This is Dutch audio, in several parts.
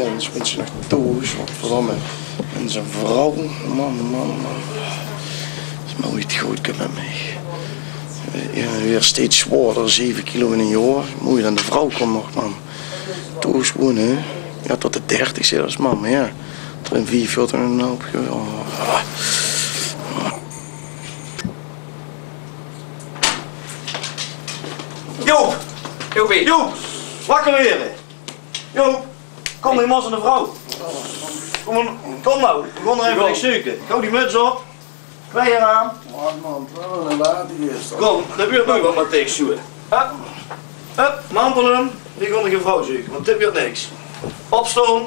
prins, moet ze nog thuis, wat verdomme. En zijn vrouw, man. Het is nooit goed met mij. Weer steeds zwaarder, 7 kilo in een jaar. Moeier dan de vrouw komt nog, man. Thuis wonen, hè. Ja, tot de 30 zelfs, man, maar ja. Tot in 44 en een hoop. Joop! Joop! Wakker weer! Joop! Kom, die man en de vrouw. Kom nou, we gaan er even niks zoeken. Hou die muts op. Kwijt eraan. Oh man, wat een laat is. Kom, dat wordt nog wat met tegen zoeken. Hup, mantelen. Die gaan de vrouw zoeken, want dit wordt niks. Opstaan.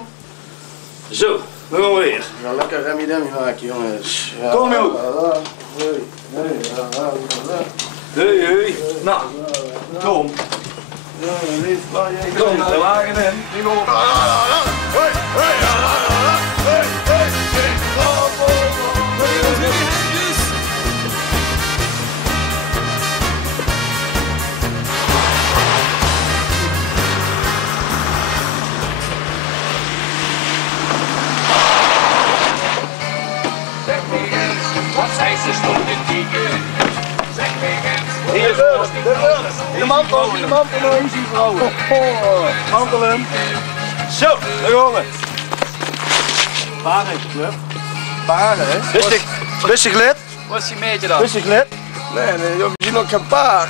Zo, dan gaan we weer. Ja, lekker remmy-demmy maken, jongens. Ja, kom, Joop. Hey. Nou, kom. Kom, de wagen in. Die gaan de mantel nog. Mantelen. Zo, daar gaan we. Paren, club. Paren, hè? Rustig lid. Wat is die meter dan? Rustig lid. Nee, je ziet nog geen paar.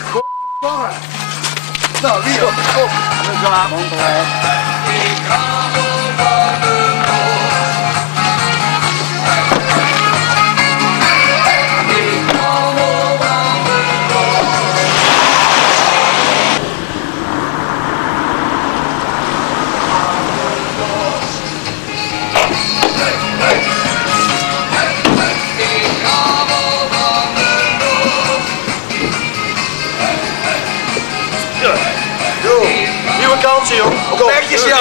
Nou, wie op? Kom. Kansen, joh. Kom. Netjes, ja.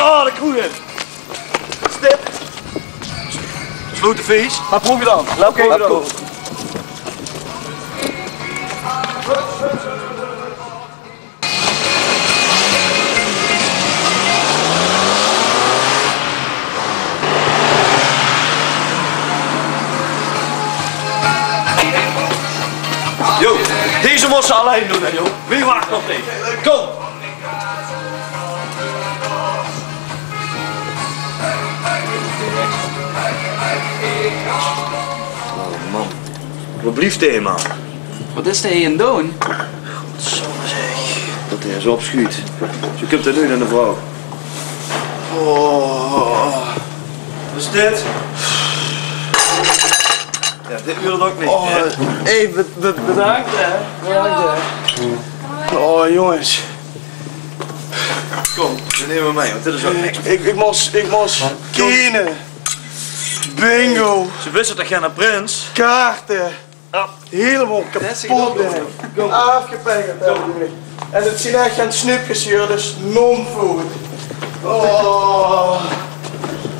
Oh, de kroegen. Stip. Sloot de feest. Maar proef je dan. Laat proef je dan. Jo, deze moest ze alleen doen, hè, joh. Wie wacht nog tegen? Kom. Oh man, wat blieft hij, man? Wat is hij aan doen? Godsamme zeg, dat hij zo opschuurt. Zo komt er nu naar de vrouw. Oh, wat is dit? Ja, dit wil het ook niet. Oh, bedankt, hè. Bedankt, hè. Oh, jongens. Kom, dan nemen we mee, want dit is ook niks. Ik moest kenen. Bingo. Ze wisten dat jij naar prins. Kaarten. Helemaal kapot. Afgepengeld. En het zijn echt geen snoepjes hier, dus non-food. Oh.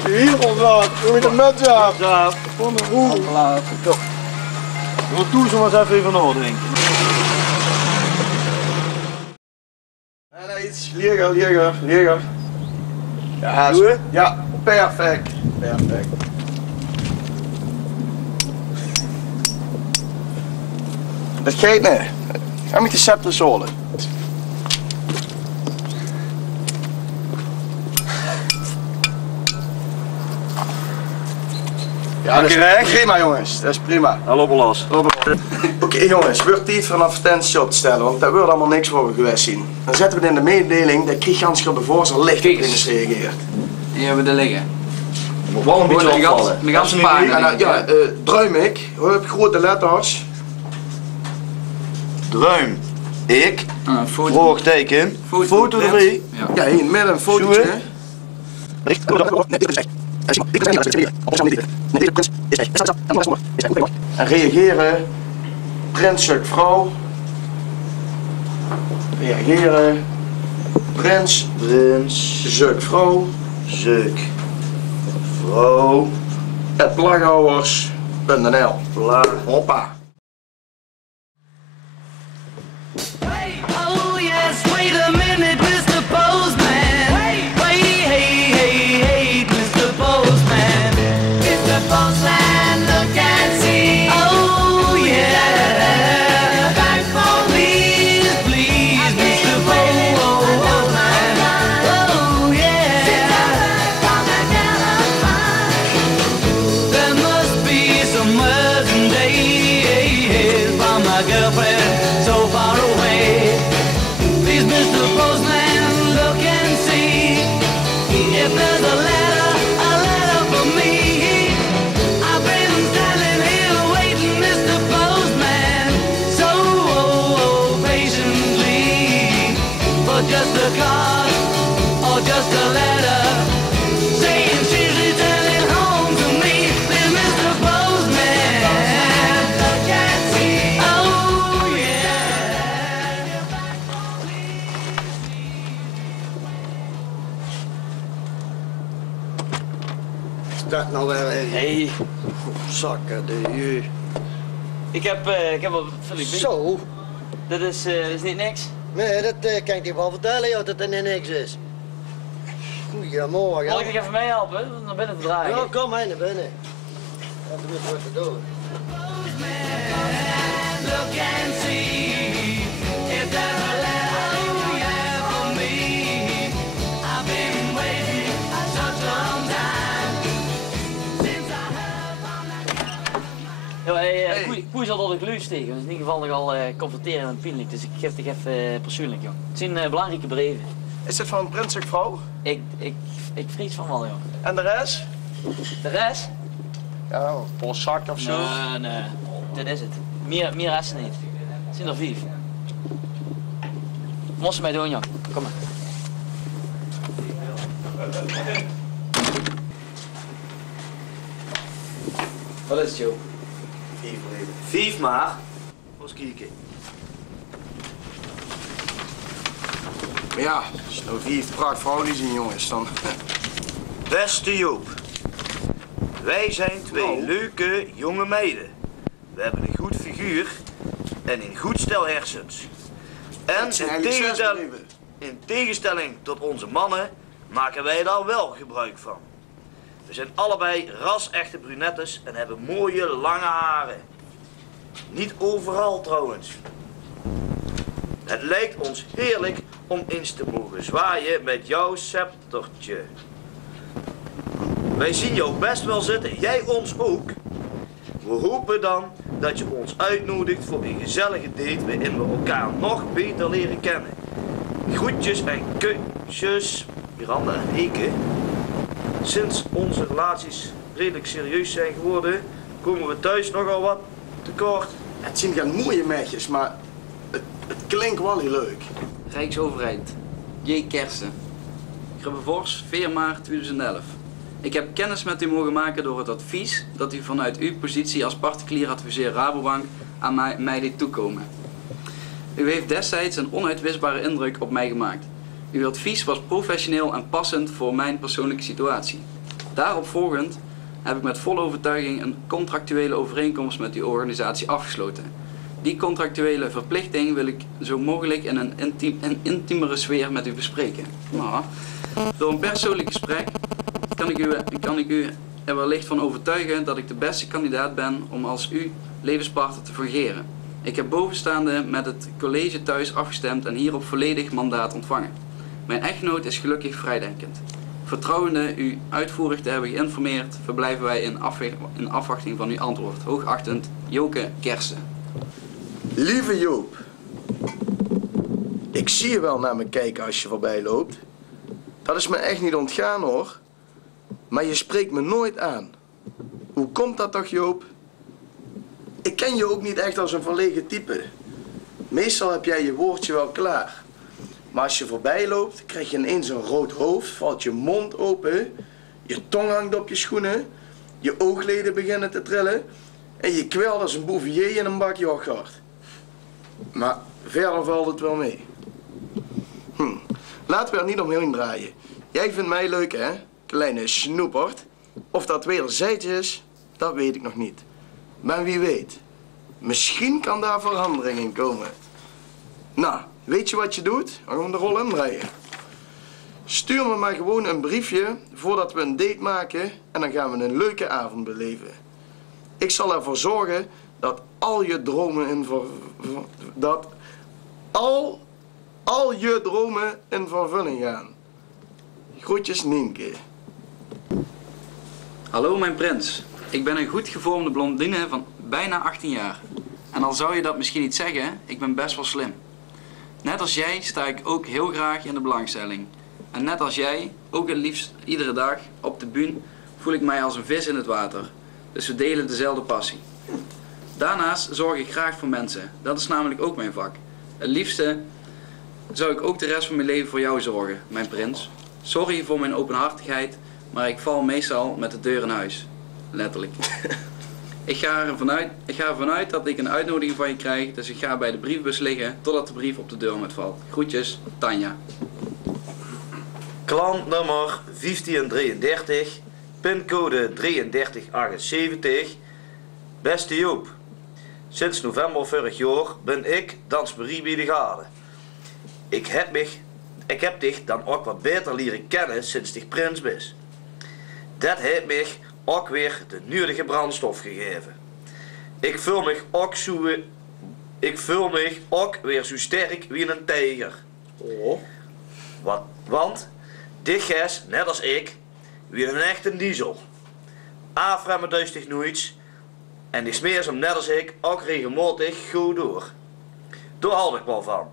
Helemaal laat. Doe je de muts af. Van de roer. We gaan toe zo maar eens even nadenken. En iets. Lieger. Ja, doe je? Ja, perfect. Dat gaat niet. Ga met de scepter zolen. Ja, dat is prima, jongens. Dat is prima. Hallo, Belas. Oké, jongens, het wordt tijd voor een advertentie op te stellen, want daar wordt allemaal niks voor geweest zien. Dan zetten we in de mededeling dat Krieghansker bevoor zijn licht op eens reageert. Die hebben we er liggen. Moet wel een beetje opvallen. De ganse paarden. Ja, Druimik, op grote letters. Druim. Ik. Foto. Vroegteken. Foto erbij. Ja, hier met een fotootje. En reageren. Prins, zoekt vrouw. Reageren. Prins, zoekt vrouw. Zoek. Vrouw. @plaghouwers.nl. Hoppa. Oh yes, wait a minute, Mr. Postman. Wait, hey, just a card, or just a letter, saying she's returning home to me. Dear Mr. Postman, look and see. Oh yeah. Is dat nou weer? Hey, Zakken de je. ik heb wat Philip. Zo? Dat is niet niks. Nee, dat kan ik je wel vertellen, joh, dat er niks is. Goedemorgen. Zal ik je even meehelpen? Naar binnen te draaien. Ja, kom maar naar binnen. Even eens wat te doen. Look and see if there's a letter, oh yeah, for me. I've been waiting such a long time since I heard from that. Ja, hey. Koei zal tot ik luus tegen. Dat is in ieder geval nogal confronterend en pijnlijk. Dus ik geef het even persoonlijk, joh. Het zijn belangrijke brieven. Is dit van een prinselijk vrouw? Ik vrees van wel, joh. En de rest? De rest? Ja, een polszak of zo. Nee. Dit is het. Meer resten niet. Het zijn er 5. Moest mij doen, joh. Kom maar. Wat is het, joh? 5 leven. 5 maar. Eens kijken. Maar ja, als je nou 4 prachtvrouwen zien, jongens, dan... Beste Joop, wij zijn 2 leuke jonge meiden. We hebben een goed figuur en een goed stel hersens. En in tegenstelling tot onze mannen maken wij daar wel gebruik van. We zijn allebei ras-echte brunettes en hebben mooie lange haren. Niet overal trouwens. Het lijkt ons heerlijk om eens te mogen zwaaien met jouw sceptertje. Wij zien jou best wel zitten, jij ons ook. We hopen dan dat je ons uitnodigt voor een gezellige date waarin we elkaar nog beter leren kennen. Groetjes en kusjes, Miranda en Eke. Sinds onze relaties redelijk serieus zijn geworden, komen we thuis nogal wat tekort. Het zijn geen mooie meisjes, maar het klinkt wel heel leuk. Rijksoverheid. J. Kersen. Grebbevors, 4 maart 2011. Ik heb kennis met u mogen maken door het advies dat u vanuit uw positie als particulier adviseur Rabobank aan mij deed toekomen. U heeft destijds een onuitwisbare indruk op mij gemaakt. Uw advies was professioneel en passend voor mijn persoonlijke situatie. Daarop volgend heb ik met volle overtuiging een contractuele overeenkomst met uw organisatie afgesloten. Die contractuele verplichting wil ik zo mogelijk in een intiemere sfeer met u bespreken. Nou, door een persoonlijk gesprek kan ik u er wellicht van overtuigen dat ik de beste kandidaat ben om als uw levenspartner te fungeren. Ik heb bovenstaande met het college thuis afgestemd en hierop volledig mandaat ontvangen. Mijn echtgenoot is gelukkig vrijdenkend. Vertrouwende u uitvoerig te hebben geïnformeerd, verblijven wij in afwachting van uw antwoord. Hoogachtend, Joke Kersen. Lieve Joop, ik zie je wel naar me kijken als je voorbij loopt. Dat is me echt niet ontgaan, hoor. Maar je spreekt me nooit aan. Hoe komt dat toch, Joop? Ik ken je ook niet echt als een verlegen type. Meestal heb jij je woordje wel klaar. Maar als je voorbij loopt, krijg je ineens een rood hoofd, valt je mond open, je tong hangt op je schoenen, je oogleden beginnen te trillen en je kwelt als een bouvier in een bak yoghurt. Maar verder valt het wel mee. Laten we er niet omheen draaien. Jij vindt mij leuk, hè? Kleine snoepert. Of dat wederzijds is, dat weet ik nog niet. Maar wie weet, misschien kan daar verandering in komen. Nou, weet je wat je doet? We gaan de rol indraaien. Stuur me maar gewoon een briefje voordat we een date maken en dan gaan we een leuke avond beleven. Ik zal ervoor zorgen dat al je dromen al je dromen in vervulling gaan. Groetjes, Nienke. Hallo mijn prins. Ik ben een goed gevormde blondine van bijna 18 jaar. En al zou je dat misschien niet zeggen, ik ben best wel slim. Net als jij sta ik ook heel graag in de belangstelling. En net als jij, ook het liefst iedere dag op de bühne, voel ik mij als een vis in het water. Dus we delen dezelfde passie. Daarnaast zorg ik graag voor mensen. Dat is namelijk ook mijn vak. Het liefste zou ik ook de rest van mijn leven voor jou zorgen, mijn prins. Sorry voor mijn openhartigheid, maar ik val meestal met de deur in huis. Letterlijk. Ik ga ervan uit dat ik een uitnodiging van je krijg, dus ik ga bij de brievenbus liggen totdat de brief op de deurmat valt. Groetjes, Tanja. Klant nummer 1533, pincode 3378. Beste Joop, sinds november vorig jaar ben ik Dansmarie bij de Garde. Ik heb dich dan ook wat beter leren kennen sinds ik prins bent. Dat heeft mij ook weer de nodige brandstof gegeven. Ik voel me ook weer zo sterk wie een tijger. Oh. Want dit gas, net als ik, wie een echte diesel. Afremmen duist dich nooit en die smeert hem net als ik ook regelmatig goed door. Daar hou ik wel van.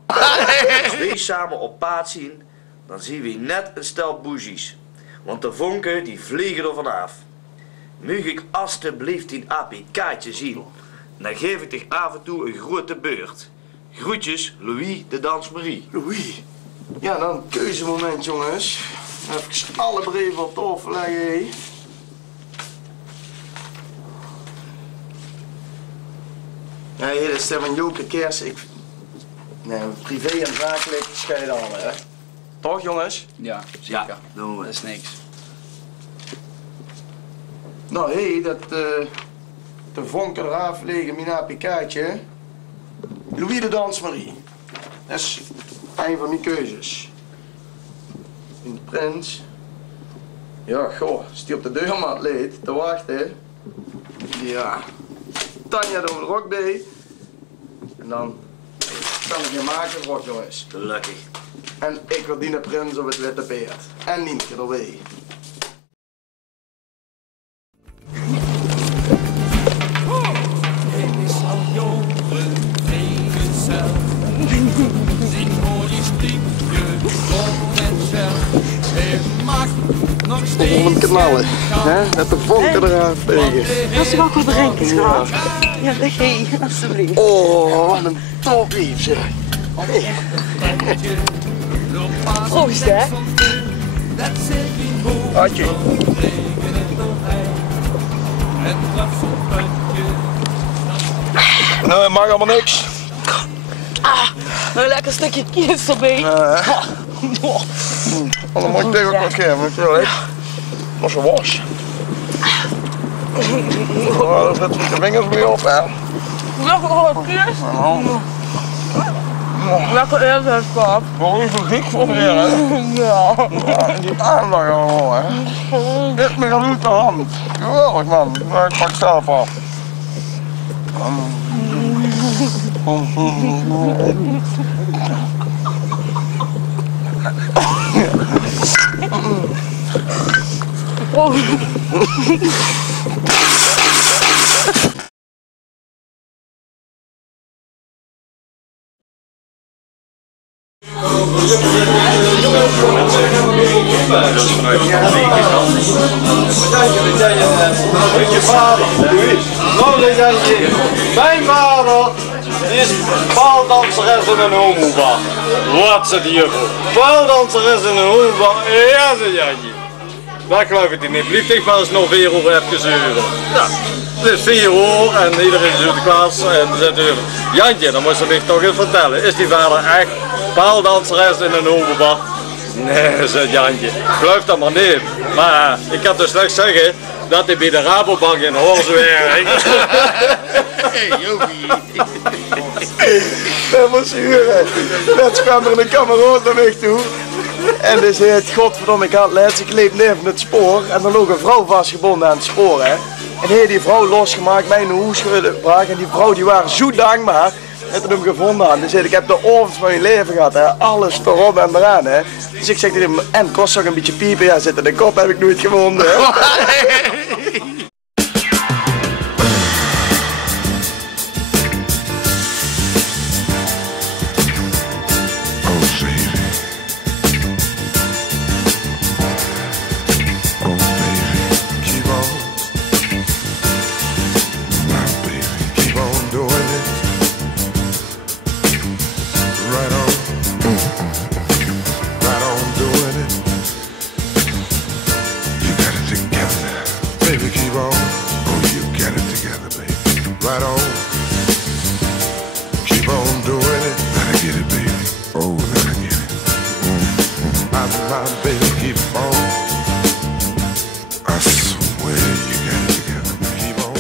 Als we samen op paard zien, dan zien we net een stel bougies. Want de vonken die vliegen er vanaf. Mag ik alstublieft die APK'tje zien? Dan geef ik dich af en toe een grote beurt. Groetjes, Louis de Dansmarie. Louis. Ja, dan keuzemoment, jongens. Even alle brieven op tafel leggen. Hé. Ja, hier is van Joke Kers. Nee, privé en zakelijk scheiden al, hè? Toch, jongens? Ja, zeker. Ja, doen we. Dat is niks. Nou, hé, dat de vonken eraf liggen, mijn APK'tje. Louis de Dansmarie. Dat is een van mijn keuzes. In de prins. Ja, goh, als die op de deurmat leed, te wachten. Ja. Tanja doen we er ook bij. En dan kan ik je maken, rot, jongens. Gelukkig. En ik wil die prins op het witte beerd. En Nienke erbij. Om het knallen, hè? Met de vonken eraf tegen. Als je ook wat drinken, schat. Ja, nee, alsjeblieft. Oh, wat een toppief, zeg. Proost, hè? Adje. Nou, het mag allemaal niks. Een lekker stukje kies erbij. Dan moet ik tegen ook wat geven. Dat is een was. Daar zetten we de vingers mee op, hè. Lekker wat kies. Lekker eerst, pap. Wat is er dik voor weer, hè? Ja. En die aandacht allemaal, hè. Dit met een uit de hand. Geweldig, man. Maar ik pak zelf af. Mijn vader is paaldanseres in een homobar. Wat zit hier voor? Paaldanseres in een homobar? Ja, zei Jantje. Dat geloof ik niet. Blijf ik maar eens nog 4 uur even zeuren. Ja, het is 4 uur en iedereen is uit de klas en zit er. Jantje, dan moet je zich toch eens vertellen. Is die vader echt paaldanseres in een homobar? Nee, zei Jantje. Geloof dat maar niet. Maar ik kan dus slechts zeggen dat hij bij de Rabobank in Horst werkt. Hey, Jopie. Dat was huren. Net kwam er een kameraad naar mij toe. En die zei, godverdomme, ik had laatst, ik leep neer van het spoor. En er lag een vrouw vastgebonden aan het spoor, hè. En hij die vrouw losgemaakt, mij in een hoes gebracht. En die vrouw die waren zo dankbaar dat we hem gevonden hadden. Die zei, ik heb de ovens van je leven gehad, hè. Alles erop en eraan, hè. Dus ik zeg tegen hem, en kost ook een beetje piepen. Ja, zitten de kop heb ik nooit gevonden, hè. Right on. my baby keep on. I swear you got it together. Keep on,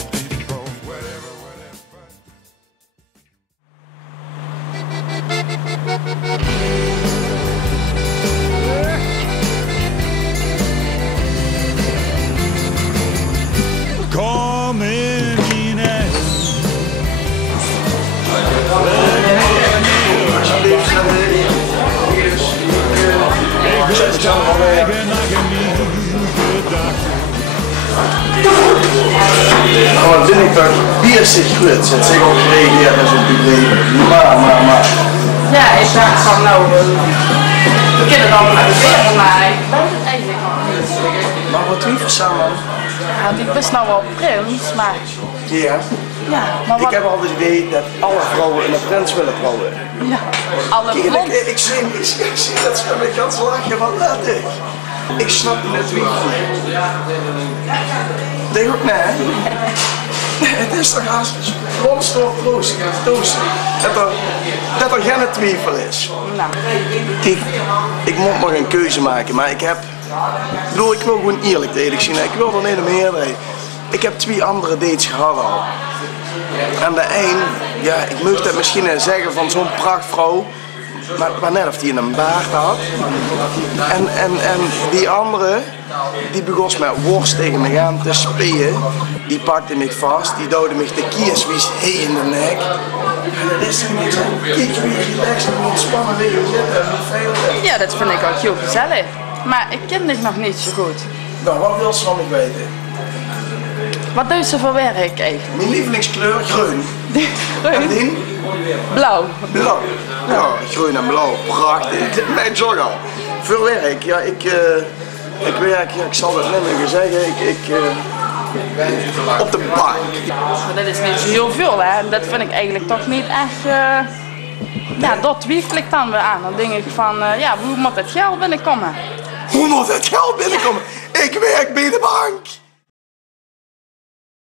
whatever, whatever. Nou, wat vind ik toch bier zit goed. Ze heeft zich ook gereageerd en zo'n probleem. Maar. Ja, ik dacht van nou, we kunnen dan uitveren, maar ik weet het eigenlijk nog niet. Maar wat twijfels samen? Ja, ik best nou wel prins, maar Ja. ja, maar Ik wat... heb altijd het idee dat alle vrouwen een prins willen trouwen. Ja, alle Kijk, blond. ik zie dat ze met ganz lachen van dat ik snap niet twijfel. Denk ook nee, hè? Het is toch haast blondstof troost, dat er geen twijfel is. Nou, Kijk, ik moet nog een keuze maken, maar ik wil gewoon eerlijk tegen zien. Ik wil er niet meer mee. Ik heb 2 andere dates gehad al. En de een, ja, ik mag dat misschien zeggen van zo'n prachtvrouw, maar net of die een baard had. En die andere, die begon met worst tegen me gaan te spelen. Die pakte me vast, die duwde me de kieswies heen in de nek. En dat is er niks aan. Kijk weer relaxed en ontspannen liggen zitten en veel. ja, dat vind ik ook heel gezellig. Maar ik ken dich nog niet zo goed. Nou, wat wil ze van me weten? Wat doet ze voor werk eigenlijk? Mijn lievelingskleur, groen. En die? Blauw. Blauw. Ja, groen en blauw, prachtig. Mijn jogger. Veel werk, ja, ik werk, ja, ik zal het net even zeggen, op de bank. Maar dat is niet zo heel veel, hè. En dat vind ik eigenlijk toch niet echt... Ja, dat twijfel ik dan weer aan. Dan denk ik van, ja, hoe moet het geld binnenkomen? Hoe moet het geld binnenkomen? Ik werk bij de bank.